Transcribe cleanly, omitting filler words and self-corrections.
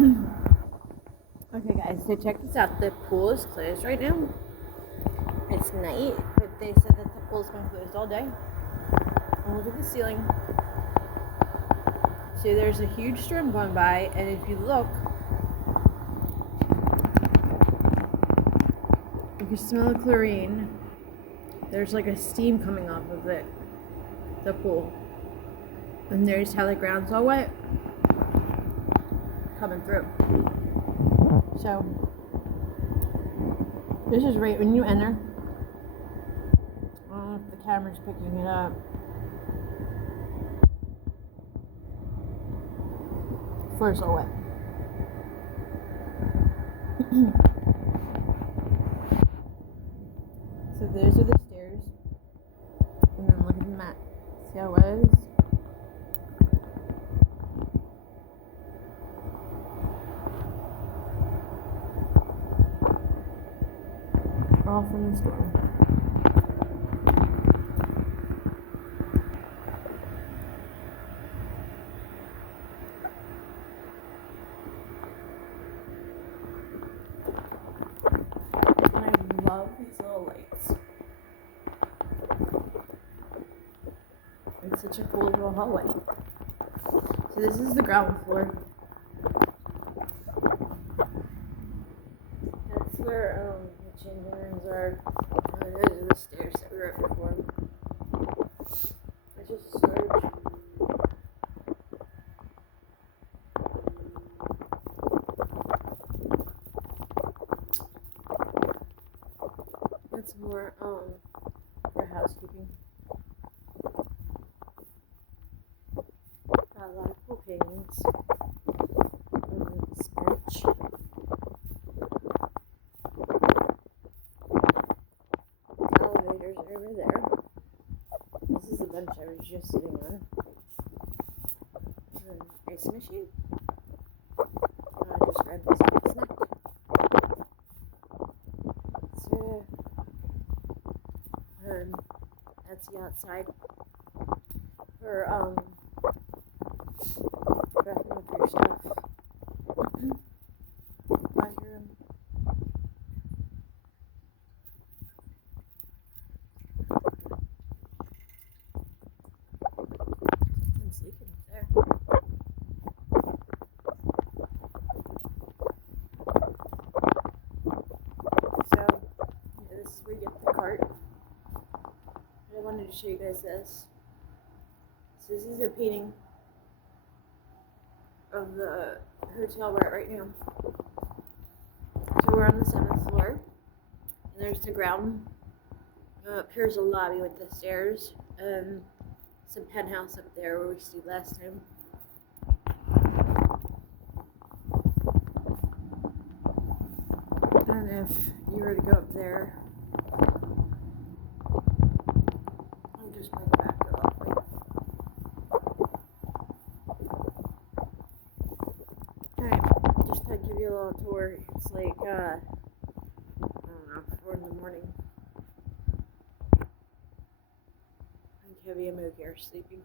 Okay guys, so check this out. The pool is closed right now. It's night, but they said that the pool's been closed all day. And look at the ceiling. So there's a huge storm going by, and if you look, you can smell the chlorine. There's like a steam coming off of it, the pool. And there's how the ground's all wet coming through. So this is right when you enter. I don't know if the camera's picking it up. Floor's all wet. So those are the stairs. And then look at the mat. See how it was? All from the storm. And I love these little lights. It's such a cool little hallway. So this is the ground floor. That's where the changing rooms are. And those are the stairs that we were up before. It's just storage. That's more for housekeeping. Got a lot of cool paintings. This bench. Elevators are over there. This is the bench I was just sitting on. An ice machine. I just grabbed this snack. So, that's the outside for backing up your stuff. Bathroom. I'm sleeping up there. So, yeah, this is where you get the cart. I wanted to show you guys this. So this is a painting of the hotel we're at right now. So we're on the 7th floor. And there's the ground. Up here's a lobby with the stairs. Some penthouse up there where we stayed last time. And if you were to go up there, I'll just bring it back to the lobby. Alright, just to give you a little tour, it's like, I don't know, 4 in the morning. I think Heavy and Mogi are sleeping.